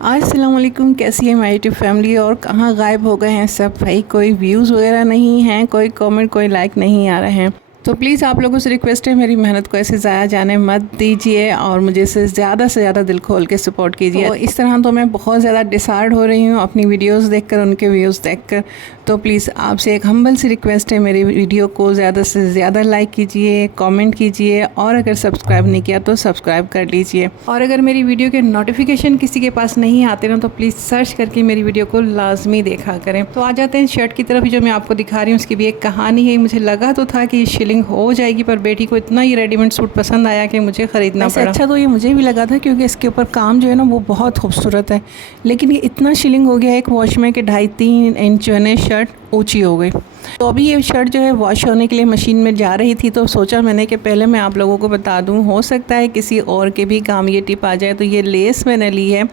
अस्सलाम वालेकुम, कैसी है हमारी यूट्यूब फैमिली और कहाँ गायब हो गए हैं सब भाई। कोई व्यूज़ वगैरह नहीं हैं, कोई कमेंट, कोई लाइक नहीं आ रहे हैं। तो प्लीज़ आप लोगों से रिक्वेस्ट है, मेरी मेहनत को ऐसे ज़ाया जाने मत दीजिए और मुझे से ज़्यादा दिल खोल के सपोर्ट कीजिए। तो इस तरह तो मैं बहुत ज़्यादा डिसहार्ड हो रही हूँ अपनी वीडियोस देखकर, उनके व्यूज़ देखकर। तो प्लीज़ आपसे एक हम्बल सी रिक्वेस्ट है, मेरी वीडियो को ज़्यादा से ज़्यादा लाइक कीजिए, कमेंट कीजिए और अगर सब्सक्राइब नहीं किया तो सब्सक्राइब कर लीजिए। और अगर मेरी वीडियो के नोटिफिकेशन किसी के पास नहीं आते ना तो प्लीज़ सर्च करके मेरी वीडियो को लाजमी देखा करें। तो आ जाते हैं शर्ट की तरफ। जो मैं आपको दिखा रही हूँ उसकी भी एक कहानी है। मुझे लगा तो था कि शिलिंग हो जाएगी, पर बेटी को इतना ये रेडीमेड सूट पसंद आया कि मुझे ख़रीदना पड़ा। अच्छा तो ये मुझे भी लगा था क्योंकि इसके ऊपर काम जो है ना वो बहुत खूबसूरत है, लेकिन ये इतना शिलिंग हो गया एक वॉश में कि 2.5-3 इंच जो है ना शर्ट ऊंची हो गई। तो अभी ये शर्ट जो है वॉश होने के लिए मशीन में जा रही थी, तो सोचा मैंने कि पहले मैं आप लोगों को बता दूं, हो सकता है किसी और के भी काम ये टिप आ जाए। तो ये लेस मैंने ली है,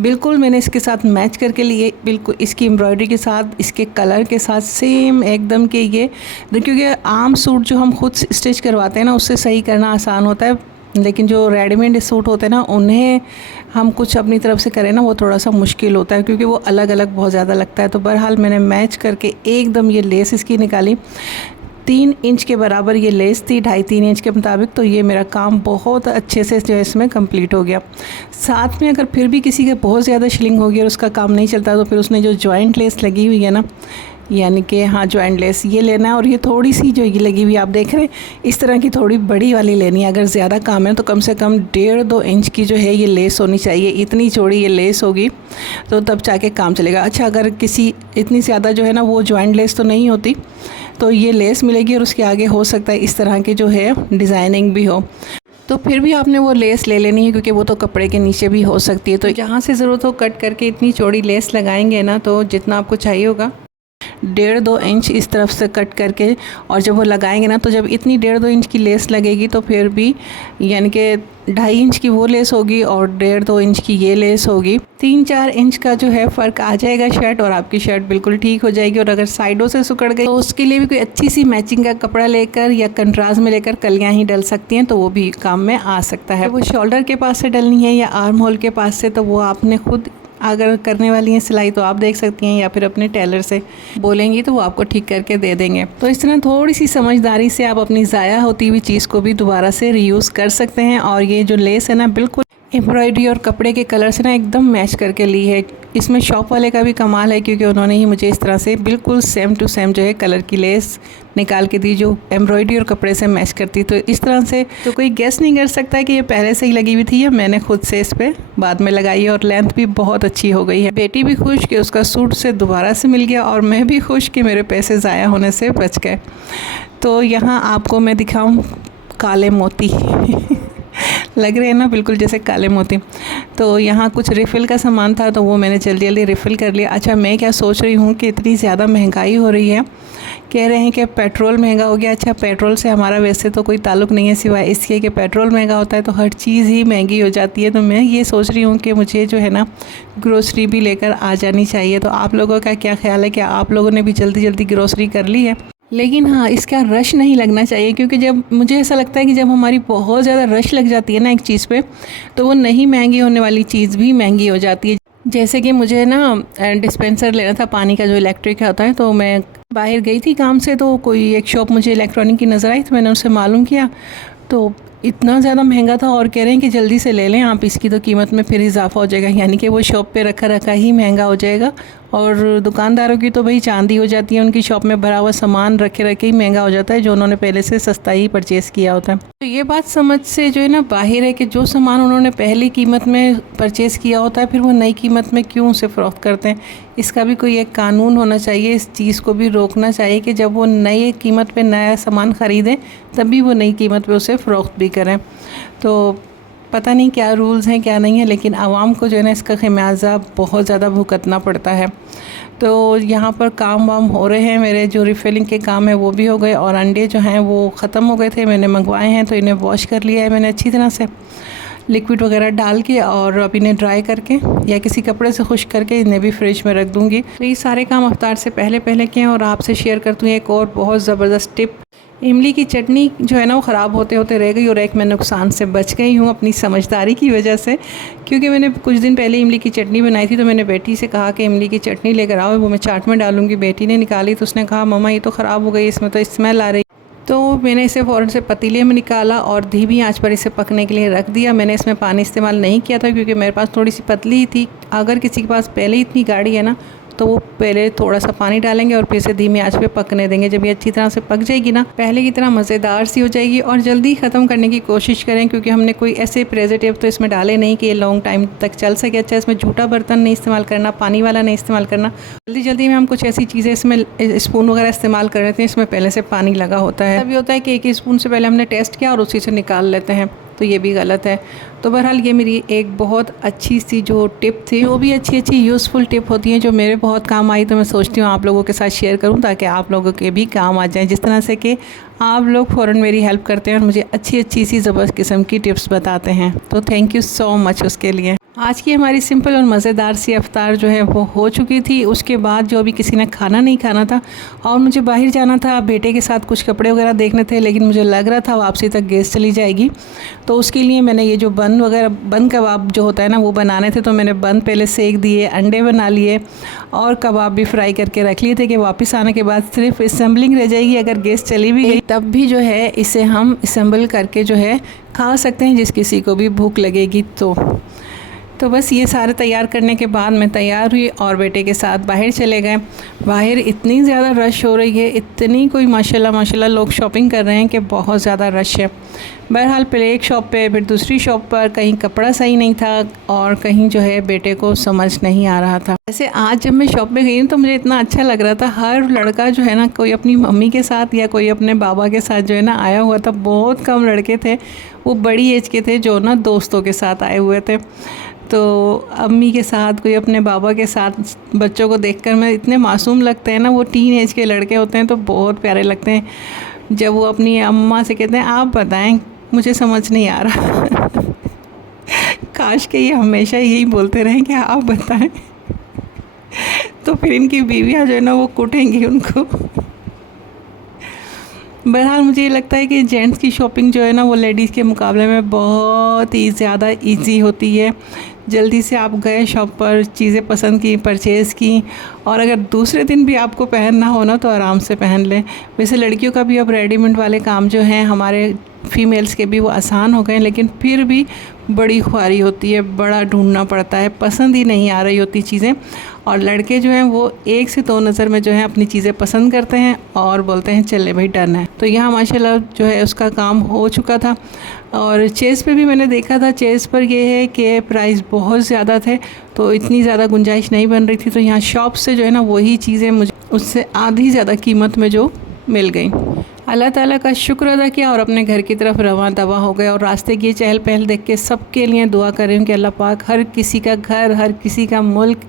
बिल्कुल मैंने इसके साथ मैच करके लिए, बिल्कुल इसकी एम्ब्रॉयडरी के साथ, इसके कलर के साथ सेम एकदम के ये। क्योंकि आम सूट जो हम खुद स्टिच करवाते हैं ना उससे सही करना आसान होता है, लेकिन जो रेडीमेड सूट होते हैं ना उन्हें हम कुछ अपनी तरफ से करें ना वो थोड़ा सा मुश्किल होता है, क्योंकि वो अलग अलग बहुत ज़्यादा लगता है। तो बहरहाल मैंने मैच करके एकदम ये लेस इसकी निकाली। 3 इंच के बराबर ये लेस थी, 2.5-3 इंच के मुताबिक। तो ये मेरा काम बहुत अच्छे से जो है इसमें कंप्लीट हो गया। साथ में अगर फिर भी किसी का बहुत ज़्यादा शिलिंग हो गया और उसका काम नहीं चलता तो फिर उसने जो जॉइंट लेस लगी हुई है ना, यानी कि हाँ जॉइंट लेस ये लेना है। और ये थोड़ी सी जो ये लगी हुई आप देख रहे हैं, इस तरह की थोड़ी बड़ी वाली लेनी है। अगर ज़्यादा काम है तो कम से कम 1.5-2 इंच की जो है ये लेस होनी चाहिए। इतनी चौड़ी ये लेस होगी तो तब जाके काम चलेगा। अच्छा अगर किसी इतनी ज़्यादा जो है ना वो जॉइंट लेस तो नहीं होती तो ये लेस मिलेगी और उसके आगे हो सकता है इस तरह की जो है डिज़ाइनिंग भी हो, तो फिर भी आपने वो लेस ले लेनी है क्योंकि वो तो कपड़े के नीचे भी हो सकती है। तो जहाँ से ज़रूरत हो कट करके इतनी चौड़ी लेस लगाएंगे ना, तो जितना आपको चाहिए होगा 1.5-2 इंच इस तरफ से कट करके, और जब वो लगाएंगे ना तो जब इतनी 1.5-2 इंच की लेस लगेगी तो फिर भी यानी कि 2.5 इंच की वो लेस होगी और 1.5-2 इंच की ये लेस होगी। 3-4 इंच का जो है फ़र्क आ जाएगा शर्ट, और आपकी शर्ट बिल्कुल ठीक हो जाएगी। और अगर साइडों से सिकुड़ गई तो उसके लिए भी कोई अच्छी सी मैचिंग का कपड़ा लेकर या कंट्रास्ट में लेकर कलियाँ ही डल सकती हैं, तो वो भी काम में आ सकता है। वो शोल्डर के पास से डलनी है या आर्म होल के पास से, तो वो आपने खुद अगर करने वाली हैं सिलाई तो आप देख सकती हैं, या फिर अपने टेलर से बोलेंगी तो वो आपको ठीक करके दे देंगे। तो इस तरह थोड़ी सी समझदारी से आप अपनी ज़ाया होती हुई चीज़ को भी दोबारा से रीयूज़ कर सकते हैं। और ये जो लेस है ना बिल्कुल एम्ब्रॉयडरी और कपड़े के कलर से ना एकदम मैच करके ली है। इसमें शॉप वाले का भी कमाल है क्योंकि उन्होंने ही मुझे इस तरह से बिल्कुल सेम टू सेम जो है कलर की लेस निकाल के दी जो एम्ब्रॉयडरी और कपड़े से मैच करती। तो इस तरह से तो कोई गेस नहीं कर सकता कि ये पहले से ही लगी हुई थी या मैंने खुद से इस पर बाद में लगाई है। और लेंथ भी बहुत अच्छी हो गई है। बेटी भी खुश कि उसका सूट से दोबारा से मिल गया और मैं भी खुश कि मेरे पैसे ज़ाया होने से बच गए। तो यहाँ आपको मैं दिखाऊँ काले मोती लग रहे हैं ना बिल्कुल जैसे काले मोती। तो यहाँ कुछ रिफ़िल का सामान था तो वो मैंने जल्दी जल्दी रिफ़िल कर लिया। अच्छा मैं क्या सोच रही हूँ कि इतनी ज़्यादा महंगाई हो रही है, कह रहे हैं कि पेट्रोल महंगा हो गया। अच्छा पेट्रोल से हमारा वैसे तो कोई ताल्लुक़ नहीं है सिवाय इसके कि पेट्रोल महंगा होता है तो हर चीज़ ही महंगी हो जाती है। तो मैं ये सोच रही हूँ कि मुझे जो है ना ग्रोसरी भी लेकर आ जानी चाहिए। तो आप लोगों का क्या ख्याल है, क्या आप लोगों ने भी जल्दी जल्दी ग्रोसरी कर ली है? लेकिन हाँ इसका रश नहीं लगना चाहिए, क्योंकि जब मुझे ऐसा लगता है कि जब हमारी बहुत ज़्यादा रश लग जाती है ना एक चीज़ पे, तो वो नहीं महंगी होने वाली चीज़ भी महंगी हो जाती है। जैसे कि मुझे ना डिस्पेंसर लेना था पानी का जो इलेक्ट्रिक होता है, तो मैं बाहर गई थी काम से, तो कोई एक शॉप मुझे इलेक्ट्रॉनिक की नज़र आई तो मैंने उससे मालूम किया, तो इतना ज़्यादा महंगा था और कह रहे हैं कि जल्दी से ले लें आप, इसकी तो कीमत में फिर इजाफा हो जाएगा। यानी कि वो शॉप पे रखा रखा ही महंगा हो जाएगा। और दुकानदारों की तो भाई चांदी हो जाती है, उनकी शॉप में भरा हुआ सामान रखे रखे ही महंगा हो जाता है जो उन्होंने पहले से सस्ता ही परचेज़ किया होता है। तो ये बात समझ से जो है ना बाहर है कि जो सामान उन्होंने पहली कीमत में परचेज़ किया होता है फिर वो नई कीमत में क्यों उसे फ़रोख्त करते हैं। इसका भी कोई एक कानून होना चाहिए, इस चीज़ को भी रोकना चाहिए कि जब वो नई कीमत पे नया सामान ख़रीदें तभी वो नई कीमत पे उसे फ़रोख्त भी करें। तो पता नहीं क्या रूल्स हैं क्या नहीं है, लेकिन आवाम को जो है ना इसका खमियाजा बहुत ज़्यादा भुगतना पड़ता है। तो यहाँ पर काम वाम हो रहे हैं, मेरे जो रिफ़िलिंग के काम है वो भी हो गए और अंडे जो हैं वो ख़त्म हो गए थे, मैंने मंगवाए हैं तो इन्हें वॉश कर लिया है मैंने अच्छी तरह से लिक्विड वगैरह डाल के, और अब इन्हें ड्राई करके या किसी कपड़े से खुश्क करके इन्हें भी फ्रिज में रख दूँगी। तो ये सारे काम अफ्तार से पहले किए हैं। और आपसे शेयर करती हूँ एक और बहुत ज़बरदस्त टिप इमली की चटनी जो है ना वो ख़राब होते होते रह गई और एक मैं नुकसान से बच गई हूँ अपनी समझदारी की वजह से, क्योंकि मैंने कुछ दिन पहले इमली की चटनी बनाई थी। तो मैंने बेटी से कहा कि इमली की चटनी लेकर आओ, वो मैं चाट में डालूँगी। बेटी ने निकाली तो उसने कहा मम्मा ये तो ख़राब हो गई, इसमें तो स्मेल आ रही। तो मैंने इसे फ़ौरन से पतीले में निकाला और धीमी आंच पर इसे पकने के लिए रख दिया। मैंने इसमें पानी इस्तेमाल नहीं किया था क्योंकि मेरे पास थोड़ी सी पतली ही थी। अगर किसी के पास पहले ही इतनी गाढ़ी है ना तो वो पहले थोड़ा सा पानी डालेंगे और फिर से धीमी आंच पे पकने देंगे। जब ये अच्छी तरह से पक जाएगी ना, पहले की तरह मज़ेदार सी हो जाएगी। और जल्दी ख़त्म करने की कोशिश करें क्योंकि हमने कोई ऐसे प्रेजर्वेटिव तो इसमें डाले नहीं कि ये लॉन्ग टाइम तक चल सके। अच्छा, इसमें झूठा बर्तन नहीं इस्तेमाल करना, पानी वाला नहीं इस्तेमाल करना। जल्दी में हम कुछ ऐसी चीज़ें इसमें स्पून वगैरह इस्तेमाल कर लेते हैं, इसमें पहले से पानी लगा होता है। तभी होता है कि एक स्पून से पहले हमने टेस्ट किया और उसी से निकाल लेते हैं, तो ये भी गलत है। तो बहरहाल ये मेरी एक बहुत अच्छी सी जो टिप थी, वो भी अच्छी यूज़फुल टिप होती हैं जो मेरे बहुत काम आई। तो मैं सोचती हूँ आप लोगों के साथ शेयर करूँ ताकि आप लोगों के भी काम आ जाएं, जिस तरह से कि आप लोग फ़ौरन मेरी हेल्प करते हैं और मुझे अच्छी सी ज़बरदस्त किस्म की टिप्स बताते हैं। तो थैंक यू सो मच उसके लिए। आज की हमारी सिंपल और मज़ेदार सी इफ्तार जो है वो हो चुकी थी। उसके बाद जो अभी किसी ने खाना नहीं खाना था और मुझे बाहर जाना था बेटे के साथ, कुछ कपड़े वगैरह देखने थे, लेकिन मुझे लग रहा था वापसी तक गैस चली जाएगी। तो उसके लिए मैंने ये जो बन कबाब जो होता है ना वो बनाने थे। तो मैंने बन पहले सेक दिए, अंडे बना लिए और कबाब भी फ्राई करके रख लिए थे कि वापस आने के बाद सिर्फ असेंबलिंग रह जाएगी। अगर गैस चली भी गई तब भी जो है इसे हम असेंबल करके जो है खा सकते हैं, जिस किसी को भी भूख लगेगी तो बस ये सारे तैयार करने के बाद मैं तैयार हुई और बेटे के साथ बाहर चले गए। बाहर इतनी ज़्यादा रश हो रही है, इतनी कोई माशाल्लाह लोग शॉपिंग कर रहे हैं कि बहुत ज़्यादा रश है। बहरहाल पहले एक शॉप पे, फिर दूसरी शॉप पर, कहीं कपड़ा सही नहीं था और कहीं जो है बेटे को समझ नहीं आ रहा था। वैसे आज जब मैं शॉप में गई तो मुझे इतना अच्छा लग रहा था। हर लड़का जो है ना, कोई अपनी मम्मी के साथ या कोई अपने बाबा के साथ जो है ना आया हुआ था। बहुत कम लड़के थे, वो बड़ी एज के थे जो ना दोस्तों के साथ आए हुए थे। तो अम्मी के साथ, कोई अपने बाबा के साथ, बच्चों को देखकर मैं इतने मासूम लगते हैं ना, वो टीन एज के लड़के होते हैं तो बहुत प्यारे लगते हैं। जब वो अपनी अम्मा से कहते हैं आप बताएं, मुझे समझ नहीं आ रहा काश के ये हमेशा यही बोलते रहें कि आप बताएं तो फिर इनकी बीवियाँ जो है ना वो कूटेंगी उनको। बहरहाल मुझे ये लगता है कि जेंट्स की शॉपिंग जो है ना वो लेडीज़ के मुकाबले में बहुत ही ज़्यादा इजी होती है। जल्दी से आप गए शॉप पर, चीज़ें पसंद की, परचेज़ की, और अगर दूसरे दिन भी आपको पहनना हो ना तो आराम से पहन लें। वैसे लड़कियों का भी अब रेडीमेड वाले काम जो हैं हमारे फीमेल्स के भी वो आसान हो गए, लेकिन फिर भी बड़ी ख्वारी होती है, बड़ा ढूंढना पड़ता है, पसंद ही नहीं आ रही होती चीज़ें। और लड़के जो हैं वो 1 से 2 नज़र में जो है अपनी चीज़ें पसंद करते हैं और बोलते हैं चले भाई डन है। तो यहाँ माशाल्लाह जो है उसका काम हो चुका था। और चेस पे भी मैंने देखा था, चेस पर ये है कि प्राइस बहुत ज़्यादा थे तो इतनी ज़्यादा गुंजाइश नहीं बन रही थी। तो यहाँ शॉप से जो है ना वही चीज़ें मुझे उससे आधी ज़्यादा कीमत में जो मिल गई। अल्लाह ताला का शुक्र अदा किया और अपने घर की तरफ रवां दवा हो गए। और रास्ते की चहल पहल देख के सबके लिए दुआ करें कि अल्लाह पाक हर किसी का घर, हर किसी का मुल्क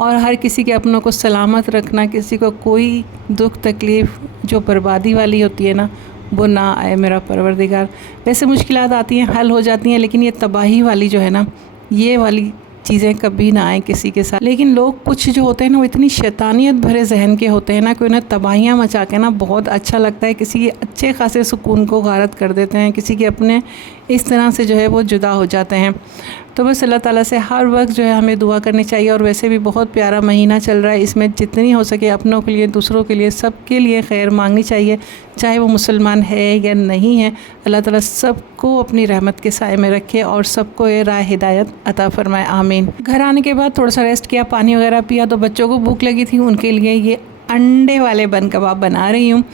और हर किसी के अपनों को सलामत रखना, किसी को कोई दुख तकलीफ़ जो बर्बादी वाली होती है ना वो ना आए मेरा परवरदिगार। वैसे मुश्किलात आती हैं, हल हो जाती हैं, लेकिन ये तबाही वाली जो है ना, ये वाली चीज़ें कभी ना आए किसी के साथ। लेकिन लोग कुछ जो होते हैं ना वो इतनी शैतानियत भरे जहन के होते हैं ना कि उन्हें तबाहियाँ मचा के ना बहुत अच्छा लगता है, किसी के अच्छे खासे सुकून को गारत कर देते हैं, किसी के अपने इस तरह से जो है वो जुदा हो जाते हैं। तो बस अल्लाह ताला से हर वक्त जो है हमें दुआ करनी चाहिए। और वैसे भी बहुत प्यारा महीना चल रहा है, इसमें जितनी हो सके अपनों के लिए, दूसरों के लिए, सबके लिए खैर मांगनी चाहिए, चाहे वो मुसलमान है या नहीं है। अल्लाह ताला सबको अपनी रहमत के साए में रखे और सबको ये राह हिदायत अता फरमाए, आमीन। घर आने के बाद थोड़ा सा रेस्ट किया, पानी वगैरह पिया, तो बच्चों को भूख लगी थी, उनके लिए ये अंडे वाले बन कबाब बना रही हूँ।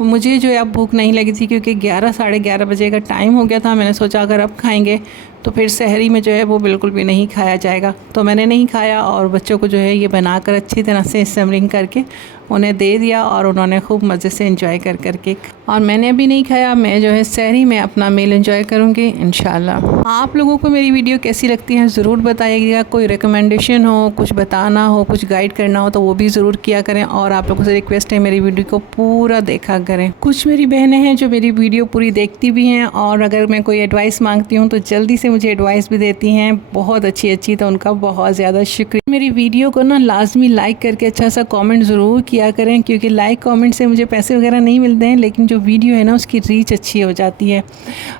मुझे जो है अब भूख नहीं लगी थी क्योंकि 11 साढ़े 11 बजे का टाइम हो गया था। मैंने सोचा अगर अब खाएंगे तो फिर सहरी में जो है वो बिल्कुल भी नहीं खाया जाएगा, तो मैंने नहीं खाया और बच्चों को जो है ये बनाकर अच्छी तरह से असेंबलिंग करके उन्हें दे दिया और उन्होंने खूब मज़े से एंजॉय कर करके। और मैंने अभी नहीं खाया, मैं जो है सहरी में अपना मील एंजॉय करूँगी इंशाल्लाह। आप लोगों को मेरी वीडियो कैसी लगती है ज़रूर बताइएगा। कोई रिकमेंडेशन हो, कुछ बताना हो, कुछ गाइड करना हो तो वो भी ज़रूर किया करें। और आप लोगों से रिक्वेस्ट है मेरी वीडियो को पूरा देखा करें। कुछ मेरी बहनें हैं जो मेरी वीडियो पूरी देखती भी हैं और अगर मैं कोई एडवाइस मांगती हूँ तो जल्दी से मुझे एडवाइस भी देती हैं, बहुत अच्छी। तो उनका बहुत ज़्यादा शुक्रिया। मेरी वीडियो को ना लाजमी लाइक करके अच्छा सा कमेंट ज़रूर किया करें, क्योंकि लाइक कमेंट से मुझे पैसे वगैरह नहीं मिलते हैं, लेकिन जो वीडियो है ना उसकी रीच अच्छी हो जाती है।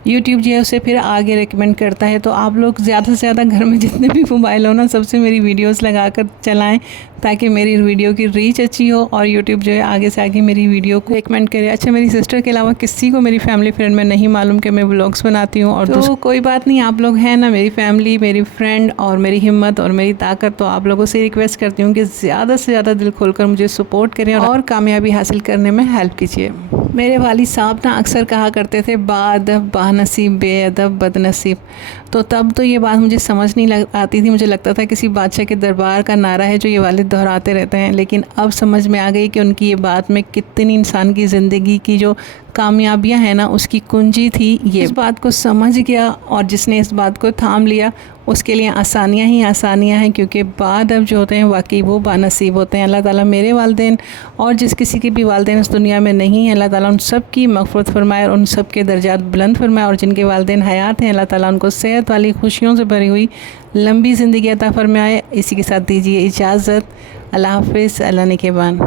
यूट्यूब जो है उसे फिर आगे रिकमेंड करता है। तो आप लोग ज़्यादा से ज़्यादा घर में जितने भी मोबाइल हो ना सबसे मेरी वीडियोस लगा कर चलाएं, ताकि मेरी वीडियो की रीच अच्छी हो और यूट्यूब जो है आगे से आगे मेरी वीडियो को रिकमेंड करे। अच्छा, मेरी सिस्टर के अलावा किसी को मेरी फैमिली फ्रेंड में नहीं मालूम कि मैं व्लॉग्स बनाती हूँ। और तो कोई बात नहीं, आप लोग हैं ना मेरी फैमिली, मेरी फ्रेंड और मेरी हिम्मत और मेरी ताकत। तो आप लोगों से रिक्वेस्ट करती हूँ कि ज़्यादा से ज़्यादा दिल खोलकर मुझे सपोर्ट करें और कामयाबी हासिल करने में हेल्प कीजिए। मेरे वालिद साहब ना अक्सर कहा करते थे बाअदब बानसीब बेअदब बदनसीब। तो तब तो ये बात मुझे समझ नहीं आती थी, मुझे लगता था किसी बादशाह के दरबार का नारा है जो ये वालिद दोहराते रहते हैं। लेकिन अब समझ में आ गई कि उनकी ये बात में कितनी इंसान की ज़िंदगी की जो कामयाबियां हैं ना उसकी कुंजी थी। ये इस बात को समझ गया और जिसने इस बात को थाम लिया उसके लिए आसानियां ही आसानियां हैं, क्योंकि बाअदब जो होते हैं वाकई वो बानसीब होते हैं। अल्लाह ताला मेरे वालिदैन और जिस किसी के भी वालिदैन इस दुनिया में नहीं हैं, अल्लाह ताला उन सब की मग़फ़िरत फरमाए और उन सब के दर्जात बुलंद फरमाए। और जिनके वालिदैन हयात हैं, अल्लाह ताला उनको सेहत वाली खुशियों से भरी हुई लंबी ज़िंदगी अता फरमाए। इसी के साथ दीजिए इजाज़त। अल्लाह हाफ़िज़। अल्लाह निगहबान।